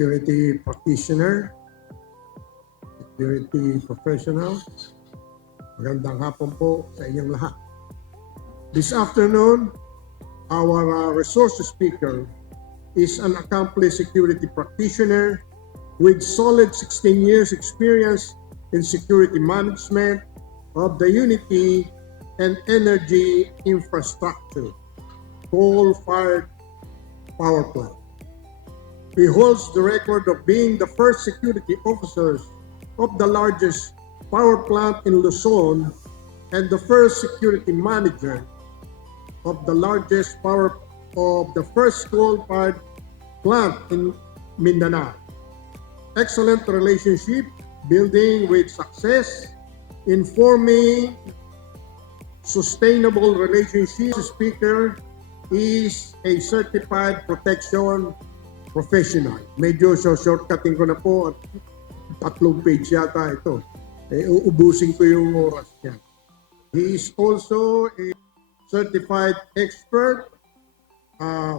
security practitioner, security professional. Magandang hapon po sa inyong lahat. This afternoon, our resource speaker is an accomplished security practitioner with solid 16 years experience in security management of the Unity and energy infrastructure, coal-fired power plant. He holds the record of being the first security officers of the largest power plant in Luzon and the first security manager of the first coal-fired plant in Mindanao. Excellent relationship building with success, informing sustainable relationships. Speaker is a certified protection professional. Medyo shortcutting ko na po at 3 page yata ito. Uubusin ko yung oras niya. He is also a certified expert,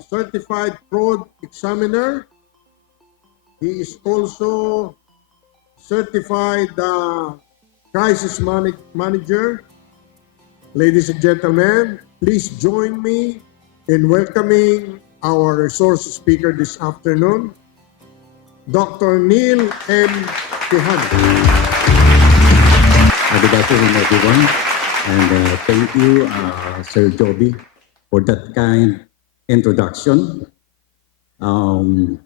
certified fraud examiner. He is also certified crisis manager. Ladies and gentlemen, please join me in welcoming our resource speaker this afternoon, Dr. Neil M. Tihana. Good afternoon, everyone, and thank you, Sir Joby, for that kind introduction. I'm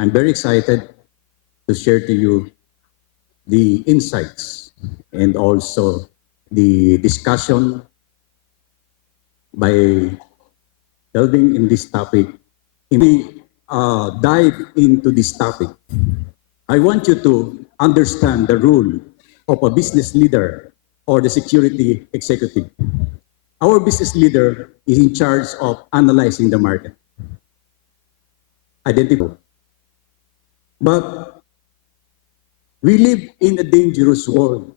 very excited to share to you the insights and also the discussion by delving in this topic. We dive into this topic. I want you to understand the role of a business leader or the security executive. Our business leader is in charge of analyzing the market, identify. But we live in a dangerous world.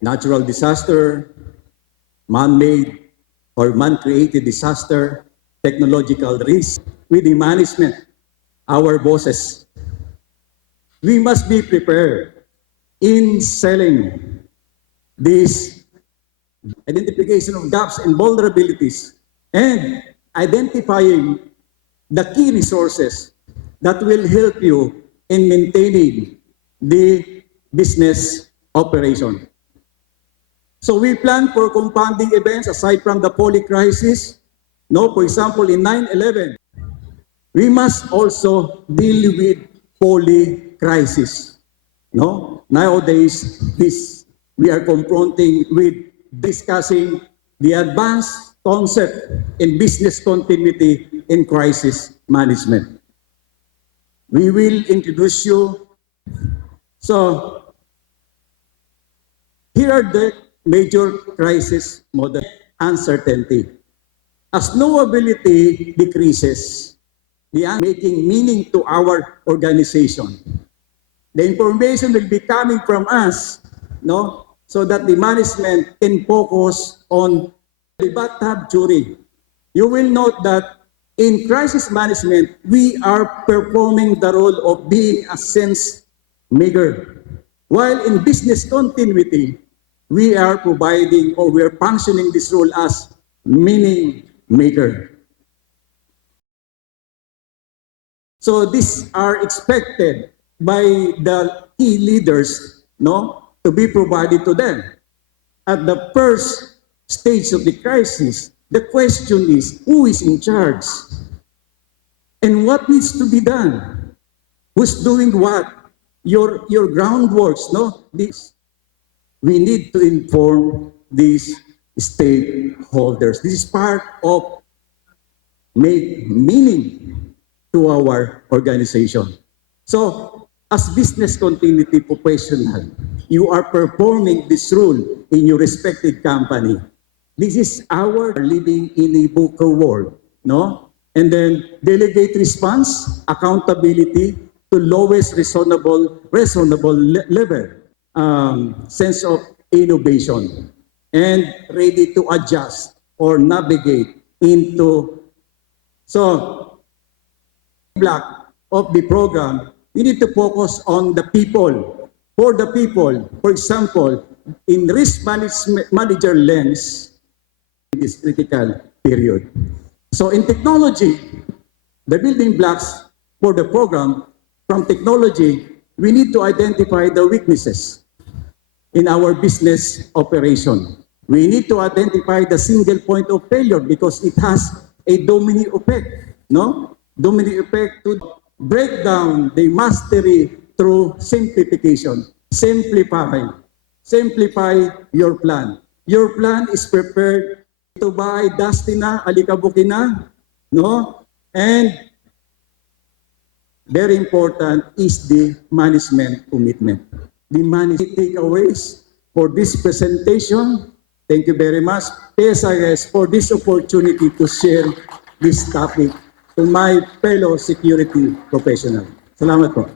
Natural disaster, man-made or man-created disaster, technological risk. With the management, our bosses, we must be prepared in selling this identification of gaps and vulnerabilities and identifying the key resources that will help you in maintaining the business operation. So we plan for compounding events aside from the poly crisis. No, for example, in 9/11, we must also deal with poly crisis. No, nowadays we are confronting with discussing the advanced concept in business continuity in crisis management. We will introduce you. So here are the major crisis model. Uncertainty. As knowability decreases, making meaning to our organization. The information will be coming from us, no, so that the management can focus on the bathtub jury. You will note that in crisis management, we are performing the role of being a sense maker. While in business continuity, we are providing or we are functioning this role as meaning maker. So these are expected by the key leaders, no, to be provided to them. At the first stage of the crisis, the question is, who is in charge? And what needs to be done? Who's doing what? Your groundworks, no? This. We need to inform these stakeholders. This is part of make meaning to our organization. So, as business continuity professional, you are performing this role in your respective company. This is our living in a VUCA world, no? And then delegate response, accountability to lowest reasonable level. Sense of innovation and ready to adjust or navigate into So, block of the program, we need to focus on the people, for the people. For example, in risk manager lens, in this critical period. So in technology, the building blocks for the program, from technology, we need to identify the weaknesses in our business operation. We need to identify the single point of failure because it has a domino effect, no? Domino effect to break down the mastery through simplification. Simplify your plan. Your plan is prepared to buy dusty na, alikabukin na, no? And very important is the management commitment. The management takeaways for this presentation. Thank you very much, PSIS, for this opportunity to share this topic to my fellow security professional. Salamat po.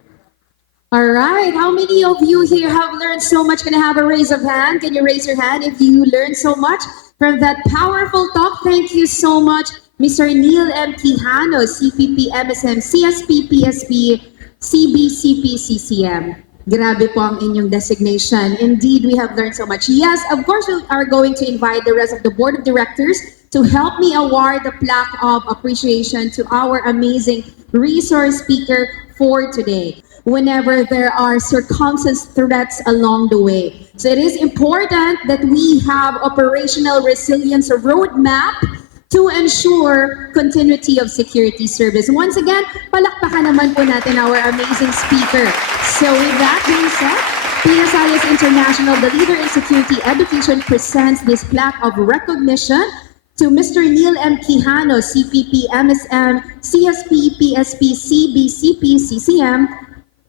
All right. How many of you here have learned so much? Can I have a raise of hand? Can you raise your hand if you learned so much from that powerful talk? Thank you so much, Mr. Neil M. Quijano, CPP, MSM, CSP, PSP, CBCP, CCM. Grabe po ang inyong designation. Indeed, we have learned so much. Yes, of course, we are going to invite the rest of the board of directors to help me award the plaque of appreciation to our amazing resource speaker for today, whenever there are circumstance threats along the way. So it is important that we have operational resilience roadmap to ensure continuity of security service. Once again, palakpakan naman po natin our amazing speaker. So with that being said, PSIS International, the leader in security education, presents this plaque of recognition to Mr. Neil M. Quijano, CPP, MSM, CSP, PSP, CBCP, CCM,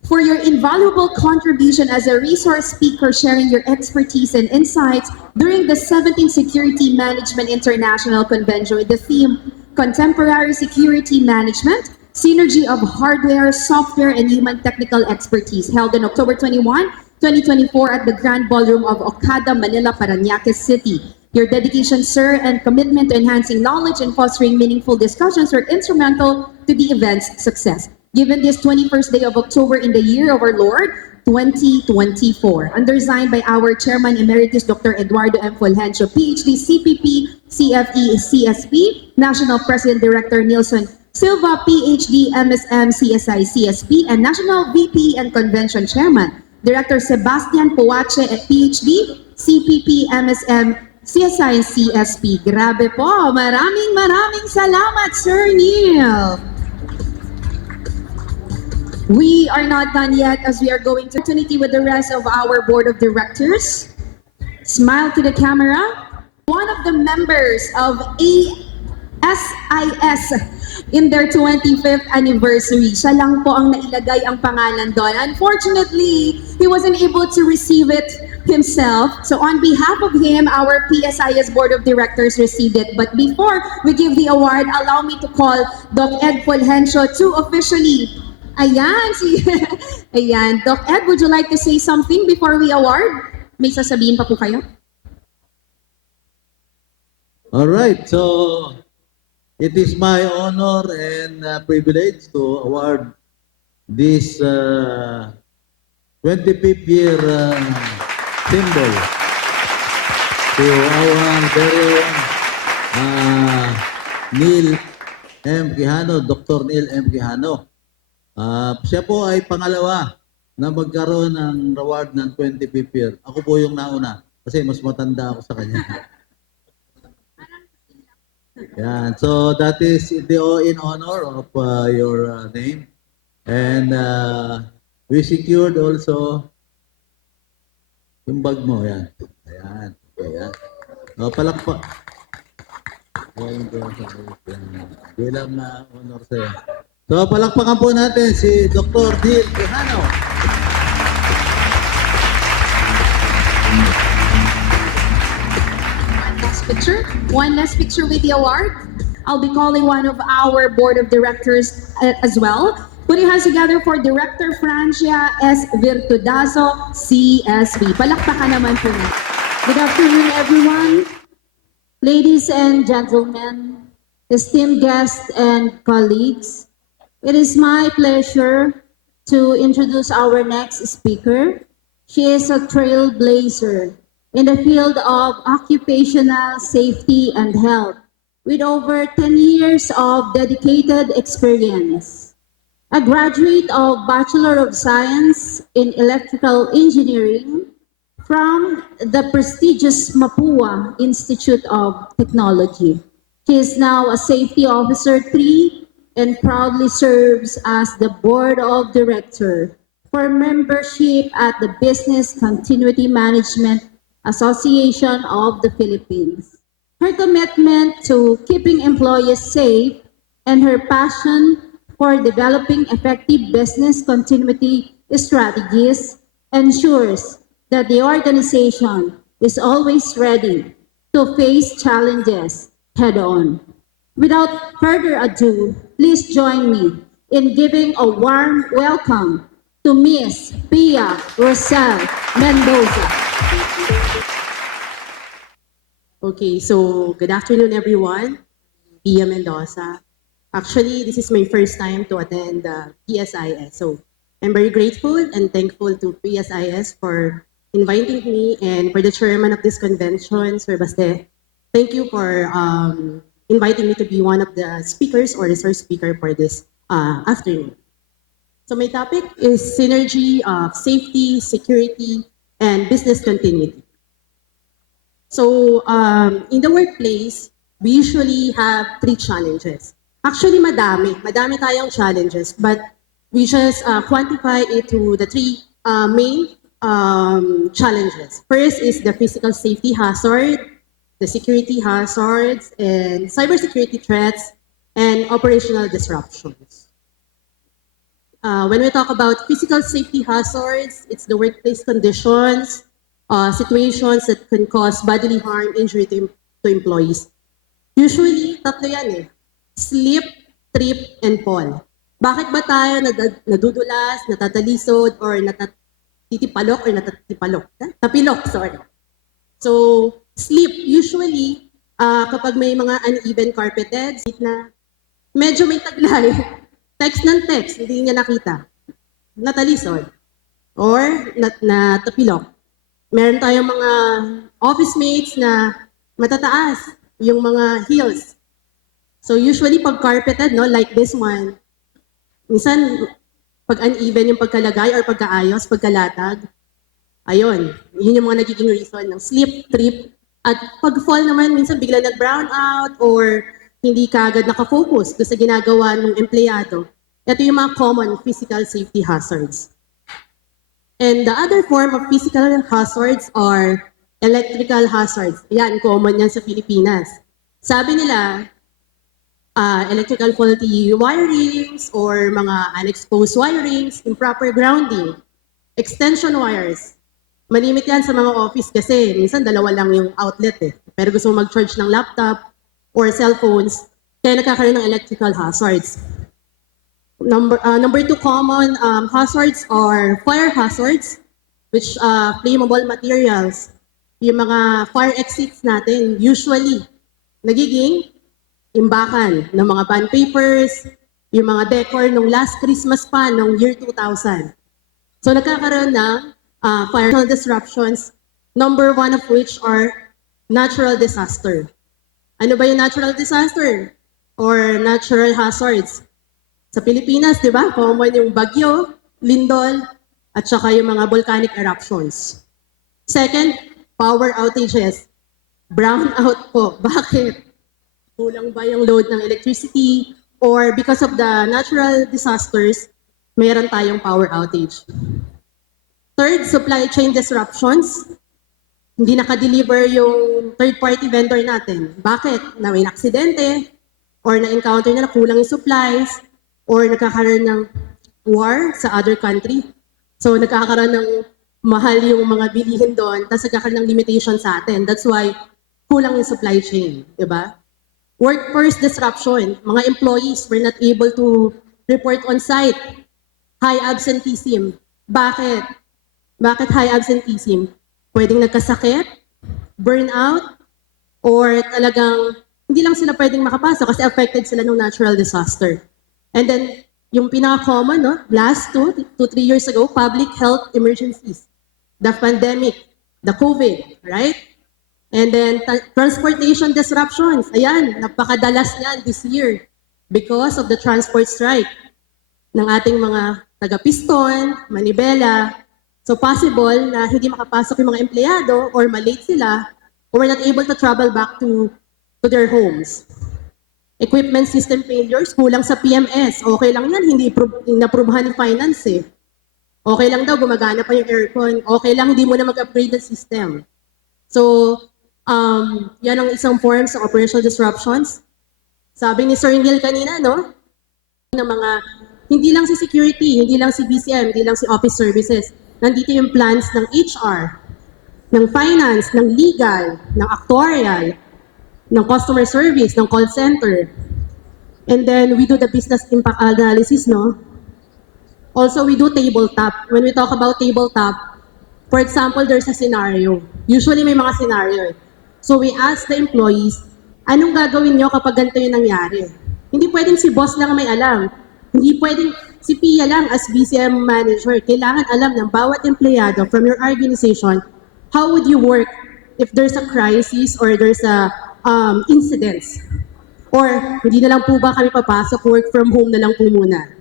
for your invaluable contribution as a resource speaker, sharing your expertise and insights during the 17th Security Management International Convention with the theme Contemporary Security Management, Synergy of Hardware, Software, and Human Technical Expertise, held on October 21, 2024 at the Grand Ballroom of Okada, Manila, Parañaque City. Your dedication, sir, and commitment to enhancing knowledge and fostering meaningful discussions were instrumental to the event's success. Given this 21st day of October in the year of our Lord, 2024, undersigned by our Chairman Emeritus Dr. Eduardo M. Fulgencio, PhD, CPP, CFE, CSP, National President Director Nielsen Silva, PhD, MSM, CSI, CSP, and National VP and Convention Chairman, Director Sebastian Poache, PhD, CPP, MSM, CSI, CSP. Grabe po, maraming salamat, Sir Neil. We are not done yet as we are going to opportunity with the rest of our board of directors. Smile to the camera. One of the members of ASIS in their 25th anniversary. Siya lang po ang nailagay ang pangalan doon. Unfortunately, he wasn't able to receive it himself. So on behalf of him, our PSIS Board of Directors received it. But before we give the award, allow me to call Doc Ed Fulgencio to officially Ayan, Doc Ed, would you like to say something before we award? May sasabihin pa po kayo? All right, so it is my honor and privilege to award this 25th year symbol to our very own Neil M. Quijano, Dr. Neil M. Quijano. Siya po ay pangalawa na magkaroon ng reward ng 25th year. Ako po yung nauna kasi mas matanda ako sa kanya. Yan. So that is in honor of your name. And we secured also yung bag mo. Yan. Ayan. Ayan. Palakpak. Bilang honor sa'yo. So, palakpakan po natin si Dr. Neil Quijano. One last picture with the award. I'll be calling one of our board of directors as well. Put your hands together for Director Francia S. Virtudazo, CSB. Palakpakan naman po natin. Good afternoon, everyone. Ladies and gentlemen, esteemed guests and colleagues, it is my pleasure to introduce our next speaker. She is a trailblazer in the field of occupational safety and health with over 10 years of dedicated experience. A graduate of Bachelor of Science in Electrical Engineering from the prestigious Mapua Institute of Technology. He is now a Safety Officer 3 and proudly serves as the Board of Director for membership at the Business Continuity Management Association of the Philippines. Her commitment to keeping employees safe and her passion for developing effective business continuity strategies ensures that the organization is always ready to face challenges head on. Without further ado, please join me in giving a warm welcome to Miss Pia Rosel Mendoza. Okay, so good afternoon, everyone. Pia Mendoza. Actually, this is my first time to attend the PSIS. So I'm very grateful and thankful to PSIS for inviting me and for the chairman of this convention, Sir Baste. Thank you for inviting me to be one of the speakers or resource speaker for this afternoon. So my topic is synergy of safety, security, and business continuity. So in the workplace, we usually have three challenges. Actually, madami tayong challenges, but we just quantify it to the three main challenges. First is the physical safety hazard, the security hazards, and cybersecurity threats, and operational disruptions. When we talk about physical safety hazards, it's the workplace conditions, situations that can cause bodily harm, injury to employees. Usually, tatlo yan eh. Slip, trip, and fall. Bakit ba tayo nadudulas, natatalisod, or natatitipalok, or natatipalok? Tapilok, sorry. So, slip, usually, kapag may mga uneven carpeted, na medyo may taglay, text ng text, hindi niya nakita. Natalisod. Or natapilok. Meron tayong mga office mates na matataas, yung mga heels. So usually pag carpeted, no, like this one, minsan pag uneven yung pagkalagay or pagkaayos, pagkalatag, ayun, yun yung mga nagiging reason ng slip, trip, at pag fall naman, minsan bigla nag-brown out or hindi ka agad nakafocus doon sa ginagawa ng empleyado. Ito yung mga common physical safety hazards. And the other form of physical hazards are electrical hazards. Yan, common yan sa Pilipinas. Sabi nila, electrical faulty wirings or mga unexposed wirings, improper grounding, extension wires. Malimit yan sa mga office kasi minsan dalawa lang yung outlet eh. Pero gusto mo mag-charge ng laptop or cellphones, kaya nagkakaroon ng electrical hazards. Number two common hazards are fire hazards, which flammable materials. Yung mga fire exits natin, usually, nagiging imbakan ng mga bond papers, yung mga decor nung last Christmas pa, nung year 2000. So nagkakaroon ng fire disruptions, number one of which are natural disaster. Ano ba yung natural disaster? Or natural hazards? Sa Pilipinas, di ba, common yung bagyo, lindol, at saka yung mga volcanic eruptions. Second, power outages. Brownout po. Bakit? Kulang ba yung load ng electricity? Or because of the natural disasters, mayroon tayong power outage. Third, supply chain disruptions. Hindi nakadeliver yung third-party vendor natin. Bakit? Na may aksidente, or na-encounter na kulang yung supplies, or nagkakaroon ng war sa other country. So nagkakaroon ng mahal yung mga bilihin doon, tapos nagkakaroon ng limitation sa atin. That's why kulang yung supply chain, di ba? Workforce disruption, mga employees were not able to report on site. High absenteeism. Bakit? Bakit high absenteeism? Pwedeng nagkasakit, burnout, or talagang hindi lang sila pwedeng makapasok kasi affected sila ng natural disaster. And then, yung pinaka-common, no, last 2 to 3 years ago, public health emergencies, the pandemic, the COVID, right? And then, transportation disruptions, ayan, napakadalas niyan this year because of the transport strike ng ating mga taga-Piston, Manibela. So possible na hindi makapasok yung mga empleyado or malate sila or not able to travel back to their homes. Equipment system failures, kulang sa PMS. Okay lang yan, hindi inaprubahan ng finance eh. Okay lang daw, gumagana pa yung aircon. Okay lang, hindi mo na mag-upgrade ng system. So, yan ang isang forms ng operational disruptions. Sabi ni Sir Neil kanina, no? Ng mga, hindi lang si security, hindi lang si BCM, hindi lang si office services. Nandito yung plans ng HR, ng finance, ng legal, ng actuarial, ng customer service, ng call center. And then we do the business impact analysis, no? Also, we do tabletop. When we talk about tabletop, for example, there's a scenario. Usually may mga scenario. So we ask the employees, anong gagawin nyo kapag ganito yung nangyari? Hindi pwedeng si boss lang may alam. Hindi pwedeng si Pia lang as BCM manager. Kailangan alam ng bawat empleyado from your organization, how would you work if there's a crisis or there's a incidents? Or hindi na lang po ba kami papasok, work from home na lang po muna?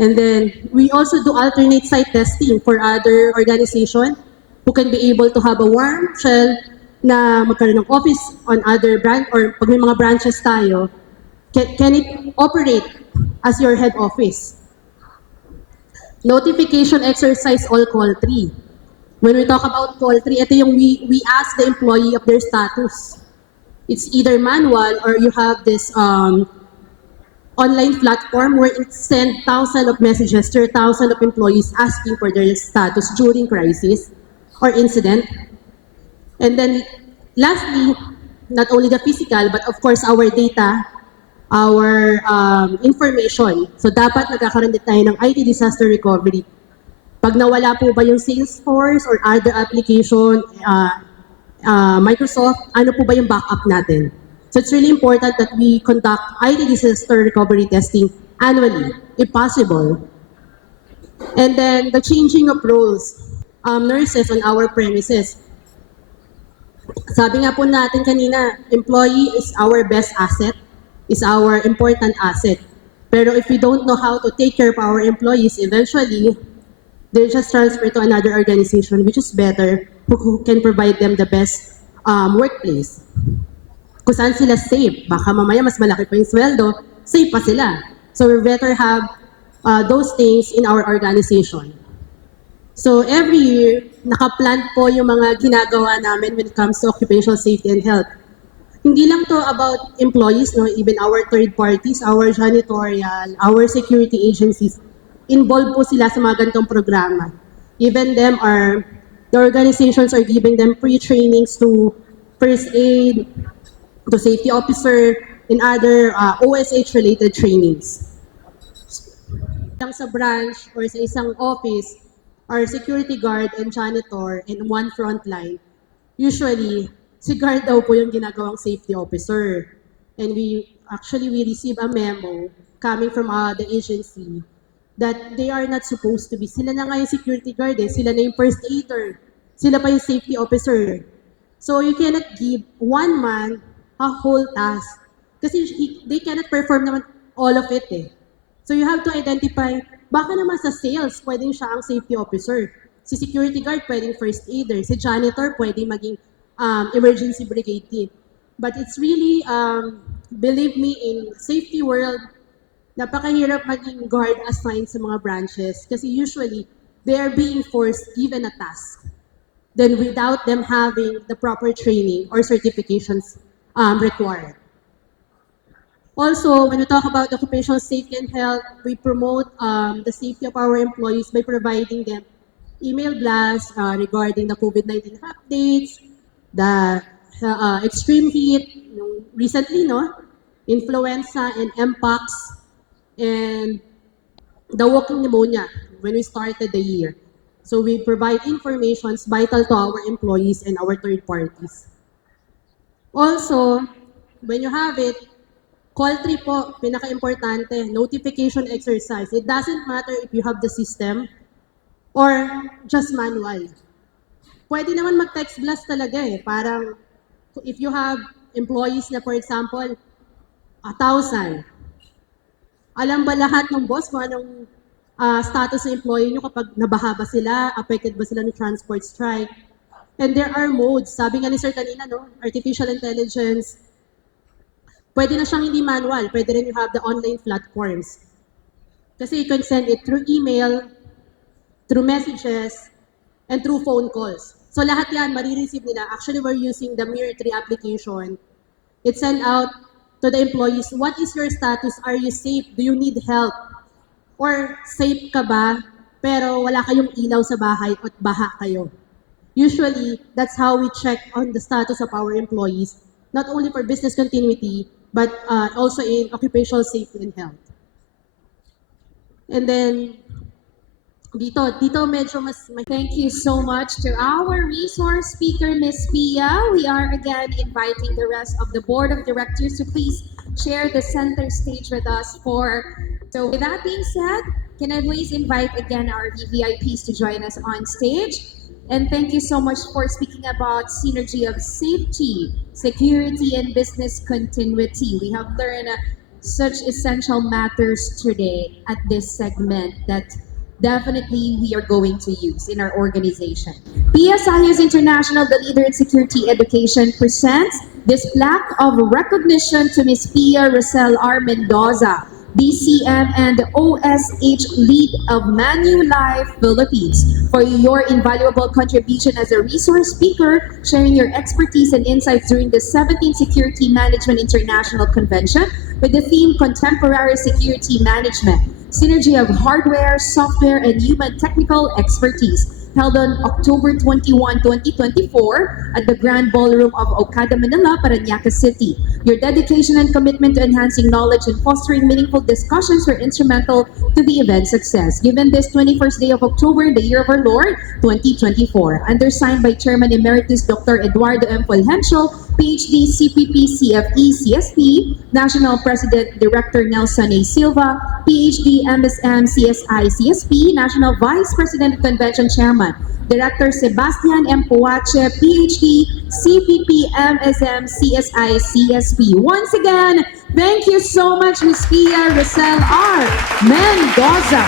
And then, we also do alternate site testing for other organization who can be able to have a warm shell na magkaroon ng office on other branch or pag may mga branches tayo, can it operate as your head office? Notification exercise all call 3. When we talk about call 3, ito yung we ask the employee of their status. It's either manual or you have this online platform where it sends thousands of messages to thousands of employees asking for their status during crisis or incident. And then lastly, not only the physical, but of course our data, our information. So dapat nagkakaroon din tayo ng IT disaster recovery. Pag nawala po ba yung Salesforce or other application, Microsoft, ano po ba yung backup natin? So it's really important that we conduct IT disaster recovery testing annually, if possible. And then the changing of roles, nurses on our premises. Sabi nga po natin kanina, employee is our best asset, is our important asset. Pero if we don't know how to take care of our employees, eventually, they're just transferred to another organization which is better, who can provide them the best workplace. Kung saan sila safe, baka mamaya mas malaki pa yung sweldo, safe pa sila. So we better have those things in our organization. So every year, nakaplan po yung mga ginagawa namin when it comes to occupational safety and health. Hindi lang to about employees, no? Even our third parties, our janitorial, our security agencies, involved po sila sa mga ganitong programa. Even them are, the organizations are giving them pre-trainings to first aid, to safety officer, and other OSH-related trainings. Lang sa branch or sa isang office, our security guard and janitor in one front line, usually, si guard daw po yung ginagawang safety officer. And we receive a memo coming from the agency that they are not supposed to be. Sila na nga yung security guard sila na yung first aider, sila pa yung safety officer. So you cannot give one man a whole task kasi they cannot perform naman all of it So you have to identify, baka naman sa sales, pwedeng siya ang safety officer. Si security guard, pwedeng first aider. Si janitor, pwedeng maging emergency brigade team. But it's really, believe me, in safety world, napakahirap maging guard assigned sa mga branches kasi usually, they are being forced given a task. Then without them having the proper training or certifications required. Also, when we talk about occupational safety and health, we promote the safety of our employees by providing them email blasts regarding the COVID-19 updates, the extreme heat, recently, influenza and mpox, and the walking pneumonia when we started the year. So we provide information vital to our employees and our third parties. Also, when you have it, call 3 po, pinaka-importante, notification exercise. It doesn't matter if you have the system or just manual. Pwede naman mag-text blast talaga eh. Parang if you have employees na for example, 1,000, alam ba lahat ng boss kung anong status ng employee nyo kapag nabaha ba sila, affected ba sila ng transport strike? And there are modes. Sabi nga ni Sir kanina, no? Artificial intelligence, pwede na siyang hindi manual. Pwede rin you have the online platforms. Kasi you can send it through email, through messages, and through phone calls. So lahat yan, marireceive nila. Actually, we're using the Mirror 3 application. It sent out to the employees, what is your status? Are you safe? Do you need help? Or safe ka ba, pero wala kayong ilaw sa bahay at baha kayo? Usually, that's how we check on the status of our employees, not only for business continuity, but also in occupational safety and health. And then, dito medyo mas... Thank you so much to our resource speaker, Ms. Pia. We are again inviting the rest of the board of directors to please share the center stage with us for. So with that being said, can I please invite again our VVIPs to join us on stage? And thank you so much for speaking about synergy of safety, security, and business continuity. We have learned such essential matters today at this segment that definitely we are going to use in our organization. PSIS International, the leader in security education, presents this plaque of recognition to Ms. Pia Rosel R. Mendoza, DCM and OSH Lead of Manulife Philippines, for your invaluable contribution as a resource speaker, sharing your expertise and insights during the 17th Security Management International Convention with the theme Contemporary Security Management, Synergy of Hardware, Software, and Human Technical Expertise, held on October 21, 2024 at the Grand Ballroom of Okada, Manila, Parañaque City. Your dedication and commitment to enhancing knowledge and fostering meaningful discussions were instrumental to the event's success. Given this 21st day of October in the year of our Lord, 2024, undersigned by Chairman Emeritus Dr. Eduardo M. Fulgencio, PhD, CPP, CFE, CSP, National President Director Nelson A. Silva, PhD, MSM, CSI, CSP, National Vice President Convention Chairman, Director Sebastian M. Puache, PhD, CPP, MSM, CSI, CSP. Once again, thank you so much, Ms. Pia Rosel R. Mendoza.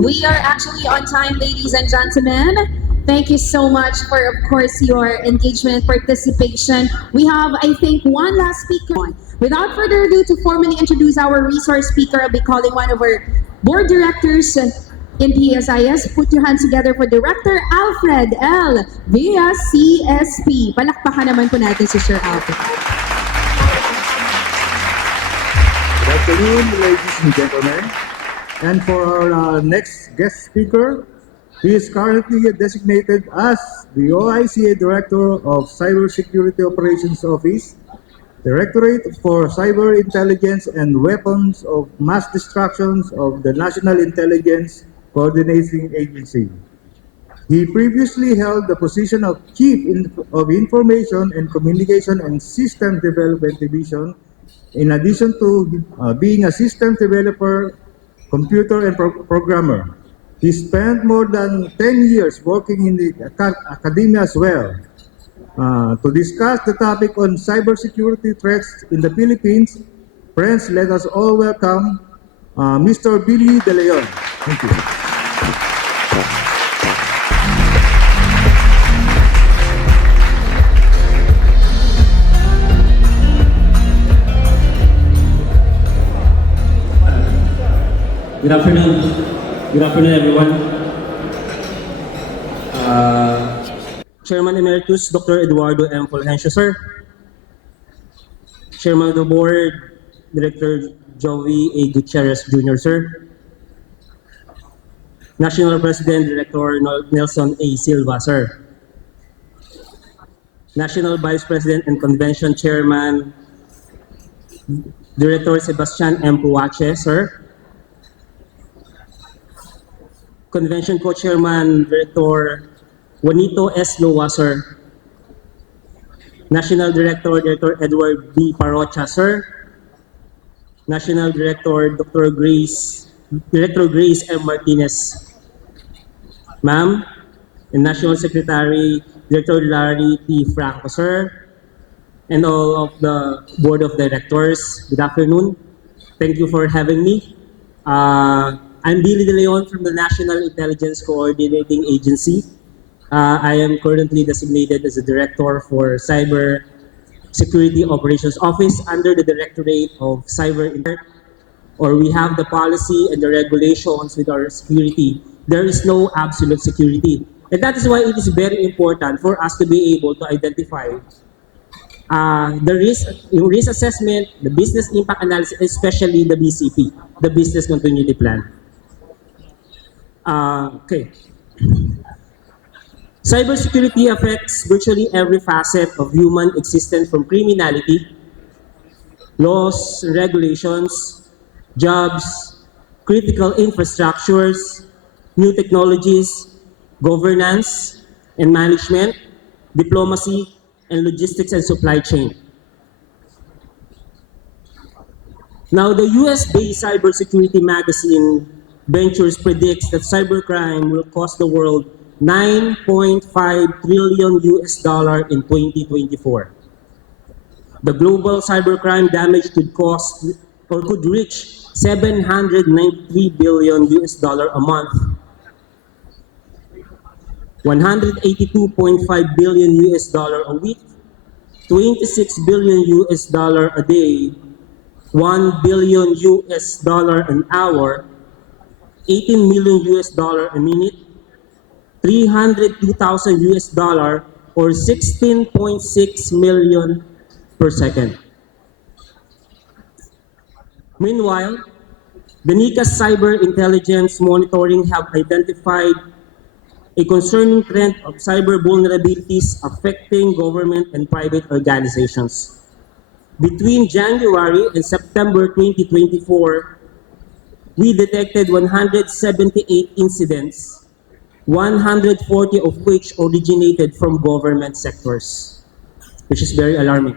We are actually on time, ladies and gentlemen. Thank you so much for, of course, your engagement and participation. We have, I think, one last speaker. Without further ado, to formally introduce our resource speaker, I'll be calling one of our board directors in PSIS. Put your hands together for Director Alfred L. Via CSP. Palakpakan naman po natin si Sir Alfred. Good afternoon, ladies and gentlemen. And for our next guest speaker, he is currently designated as the OICA Director of Cybersecurity Operations Office, Directorate for Cyber Intelligence and Weapons of Mass Destruction of the National Intelligence Coordinating Agency. He previously held the position of Chief of Information and Communication and System Development Division, in addition to being a system developer, computer and programmer. He spent more than 10 years working in the academia as well. To discuss the topic on cybersecurity threats in the Philippines, friends, let us all welcome Mr. Billy De Leon. Thank you. Good afternoon. Good afternoon, everyone. Chairman Emeritus Dr. Eduardo M. Fulgencio, sir. Chairman of the Board, Director Joey A. Gutierrez Jr., sir. National President Director Nelson A. Silva, sir. National Vice President and Convention Chairman Director Sebastian M. Puache, sir. Convention Co-Chairman Director Juanito S. Loa, sir. National Director Director Edward B. Parocha, sir. National Director Director Grace M. Martinez, ma'am. And National Secretary Director Larry T. Franco, sir. And all of the Board of Directors, good afternoon. Thank you for having me. I'm Billy De Leon from the National Intelligence Coordinating Agency. I am currently designated as the Director for Cyber Security Operations Office under the Directorate of Cyber or we have the policy and the regulations with our security. There is no absolute security. And that is why it is very important for us to be able to identify the risk assessment, the business impact analysis, especially the BCP, the Business Continuity Plan. Okay. Cybersecurity affects virtually every facet of human existence, from criminality, laws, regulations, jobs, critical infrastructures, new technologies, governance and management, diplomacy, and logistics and supply chain. Now, the US-based cybersecurity magazine Ventures predicts that cybercrime will cost the world $9.5 trillion in 2024. The global cybercrime damage could cost or could reach $793 billion a month, $182.5 billion a week, $26 billion a day, $1 billion an hour, 18 million a minute, 302,000 $ or 16.6 million per second. Meanwhile, the NICA's cyber intelligence monitoring have identified a concerning trend of cyber vulnerabilities affecting government and private organizations. Between January and September 2024, we detected 178 incidents, 140 of which originated from government sectors, which is very alarming.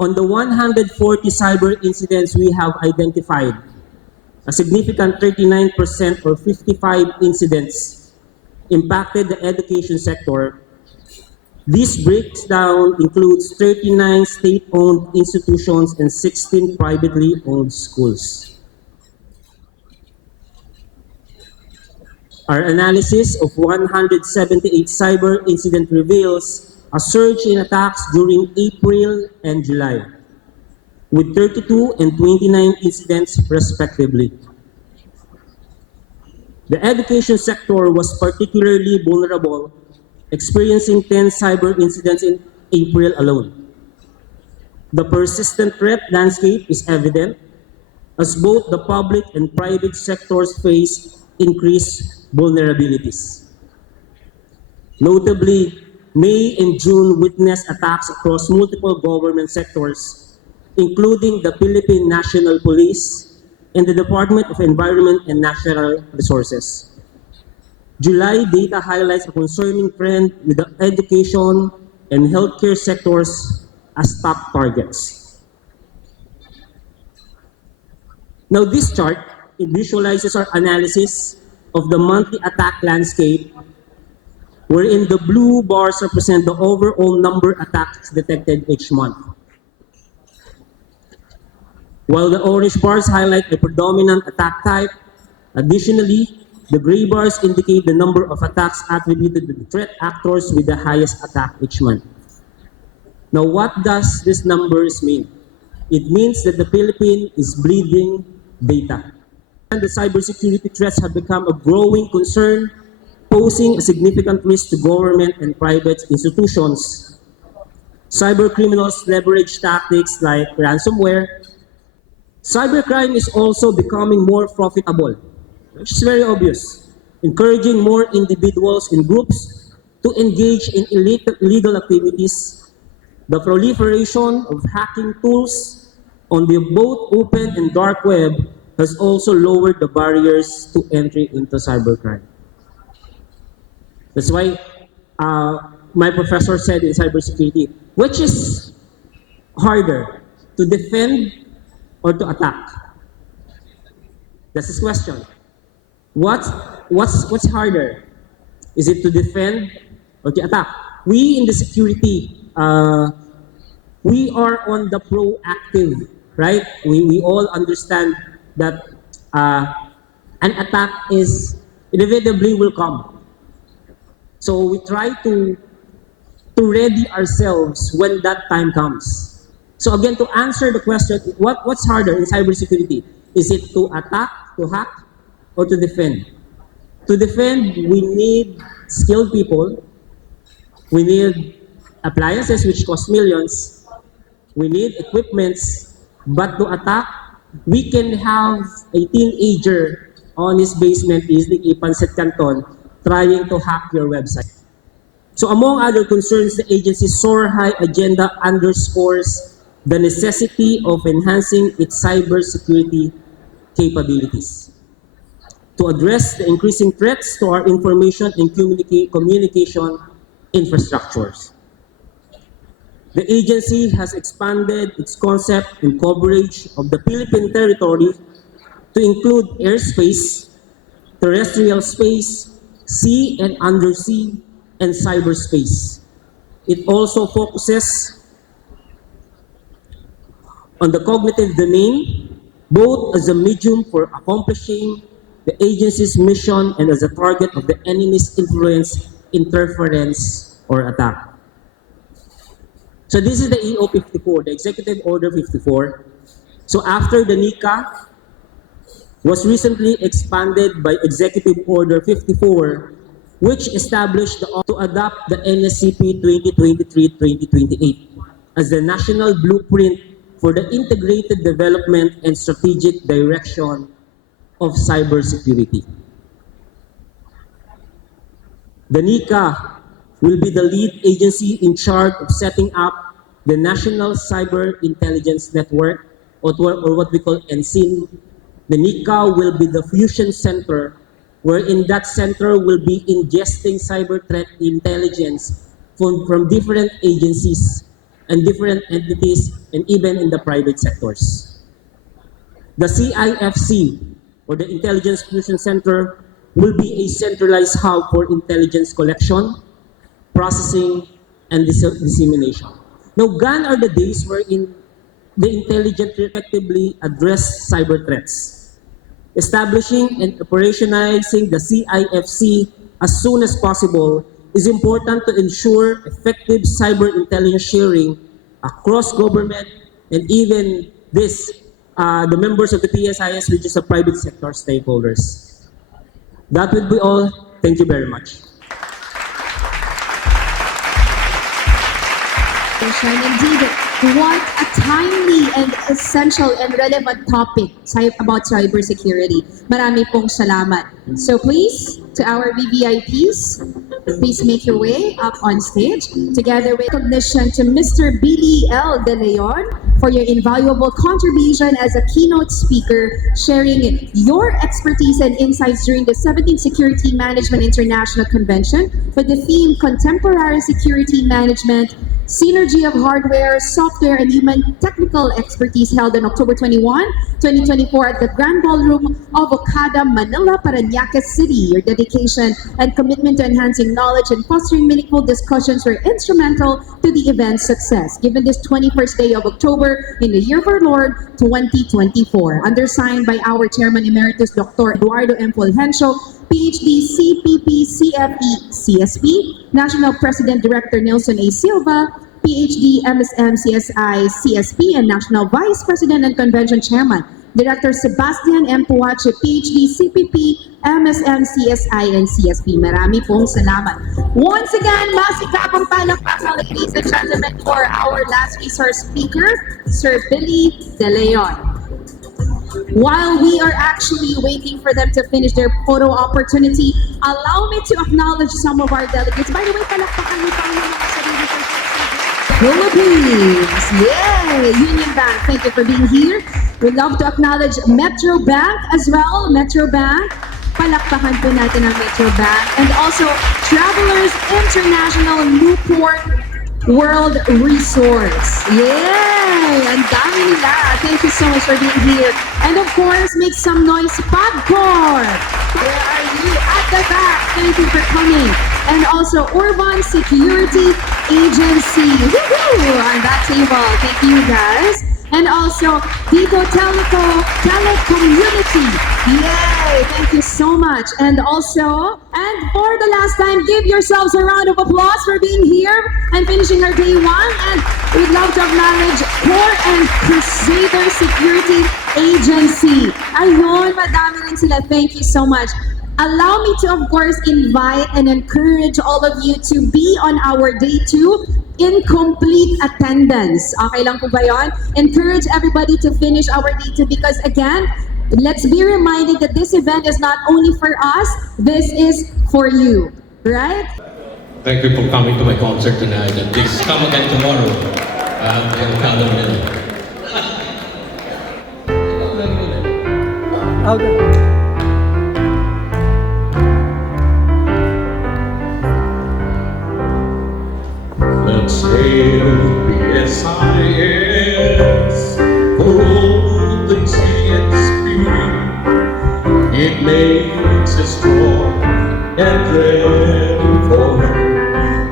On the 140 cyber incidents we have identified, a significant 39% or 55 incidents impacted the education sector. This breakdown includes 39 state-owned institutions and 16 privately owned schools. Our analysis of 178 cyber incident reveals a surge in attacks during April and July, with 32 and 29 incidents respectively. The education sector was particularly vulnerable, experiencing 10 cyber incidents in April alone. The persistent threat landscape is evident as both the public and private sectors face increased vulnerabilities. Notably, May and June witnessed attacks across multiple government sectors, including the Philippine National Police and the Department of Environment and Natural Resources. July data highlights a concerning trend with the education and healthcare sectors as top targets. Now this chart, it visualizes our analysis of the monthly attack landscape, wherein the blue bars represent the overall number of attacks detected each month, while the orange bars highlight a predominant attack type. Additionally, the gray bars indicate the number of attacks attributed to the threat actors with the highest attack each month. Now, what does these numbers mean? It means that the Philippines is bleeding data. And the cybersecurity threats have become a growing concern, posing a significant risk to government and private institutions. Cyber criminals leverage tactics like ransomware. Cybercrime is also becoming more profitable, which is very obvious, encouraging more individuals and groups to engage in illegal activities. The proliferation of hacking tools on the both open and dark web has also lowered the barriers to entry into cybercrime. That's why my professor said in cybersecurity, which is harder, to defend or to attack? That's his question. What's harder? Is it to defend or to attack? We in the security, we are on the proactive, right? We all understand that an attack is inevitably will come. So we try to ready ourselves when that time comes. So again, to answer the question, what's harder in cybersecurity? Is it to attack, to hack, or to defend? To defend, we need skilled people. We need appliances which cost millions. We need equipments. But to attack, we can have a teenager on his basement using a pancit canton trying to hack your website. So among other concerns, the agency's soar high agenda underscores the necessity of enhancing its cybersecurity capabilities to address the increasing threats to our information and communication infrastructures. The agency has expanded its concept and coverage of the Philippine territory to include airspace, terrestrial space, sea and undersea, and cyberspace. It also focuses on the cognitive domain, both as a medium for accomplishing the agency's mission and as a target of the enemy's influence, interference, or attack. So this is the EO 54, the Executive Order 54. So after the NICA was recently expanded by Executive Order 54, which established to adopt the NSCP 2023-2028 as the national blueprint for the integrated development and strategic direction of cybersecurity. The NICA will be the lead agency in charge of setting up the National Cyber Intelligence Network, or what we call NCIN. The NICA will be the fusion center, where in that center will be ingesting cyber threat intelligence from different agencies and different entities, and even in the private sectors. The CIFC, or the Intelligence Fusion Center, will be a centralized hub for intelligence collection, processing, and dissemination. Now, gone are the days wherein the intelligence effectively address cyber threats. Establishing and operationalizing the CIFC as soon as possible is important to ensure effective cyber intelligence sharing across government and even the members of the PSIS, which is the private sector stakeholders. That will be all. Thank you very much. Indeed, what a timely and essential and relevant topic about cybersecurity. Marami pong salamat. So please, to our VVIPs, please make your way up on stage together with recognition to Mr. Billy L. De Leon for your invaluable contribution as a keynote speaker, sharing your expertise and insights during the 17th Security Management International Convention with the theme Contemporary Security Management, Synergy of Hardware, Software, and Human Technical Expertise, held on October 21, 2024 at the Grand Ballroom of Okada, Manila, Parañaque City. Your dedication and commitment to enhancing knowledge and fostering meaningful discussions were instrumental to the event's success. Given this 21st day of October in the year of our Lord 2024, undersigned by our Chairman Emeritus Dr. Eduardo M. Fulgencio, PhD, CPP, CFE, CSP, National President Director Nelson A. Silva, PhD, MSM, CSI, CSP, and National Vice President and Convention Chairman, Director Sebastian M. Puache, PhD, CPP, MSM, CSI, and CSP. Marami pong salamat. Once again, masikapang palakpakan, ladies and gentlemen, for our last resource speaker, Sir Billy De Leon. While we are actually waiting for them to finish their photo opportunity, allow me to acknowledge some of our delegates. By the way, palakpakan niyo pa ang mga sarili ko. Philippines. Yay! Union Bank, thank you for being here. We'd love to acknowledge Metro Bank as well. Metro Bank, palakpakan po natin ang Metro Bank. And also, Travelers International Newport World Resorts. Yay! Ang dami nila. Thank you so much for being here. And of course, make some noise, Popcorn. Where are you? At the back. Thank you for coming. And also, Urban Security Agency. Woohoo! On that table. Thank you, guys. And also, Dito Telecommunity. Yay! Thank you so much. And also, and for the last time, give yourselves a round of applause for being here and finishing our day 1. And we'd love to acknowledge Core and Crusader Security Agency. Ayun, madami rin sila. Thank you so much. Allow me to, of course, invite and encourage all of you to be on our day 2 in complete attendance. Okay lang po ba yun? Encourage everybody to finish our day 2 because again, let's be reminded that this event is not only for us, this is for you. Right? Thank you for coming to my concert tonight, and please come again tomorrow. In Calgary. Let's hail PSIS for all things CSP. It makes us strong and ready for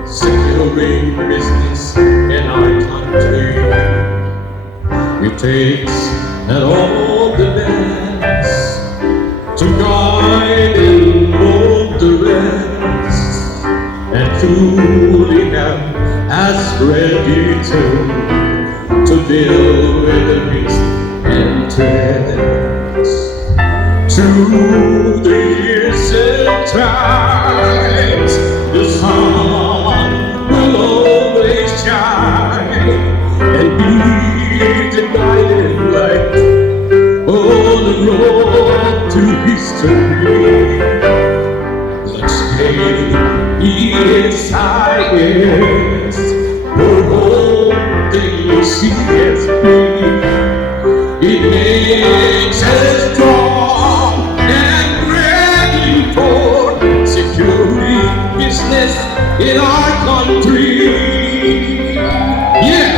securing business in our country. It takes all the best to guide and mold the rest, and truly have as ready to deal with the risks and threats. Through the years and times, the sun will always shine and be the guiding light on the road to history. Let's hail PSIS for all things CSP. It makes us strong and ready for securing business in our country. Yeah!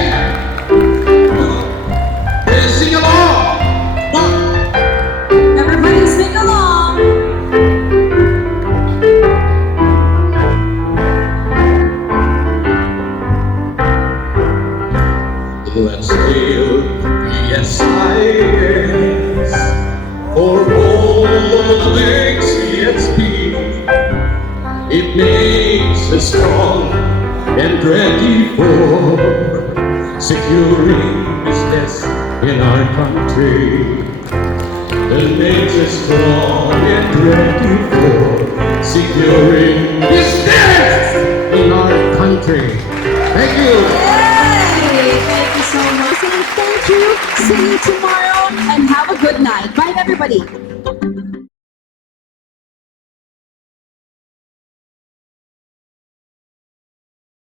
Let's sing along! Everybody sing along. Let's hail PSIS for all things CSP. It makes us strong and ready for securing business in our country. It makes us strong and ready for securing business in our country. Thank you. Yay! Thank you so much. And thank you. See you tomorrow and have a good night. Bye, everybody.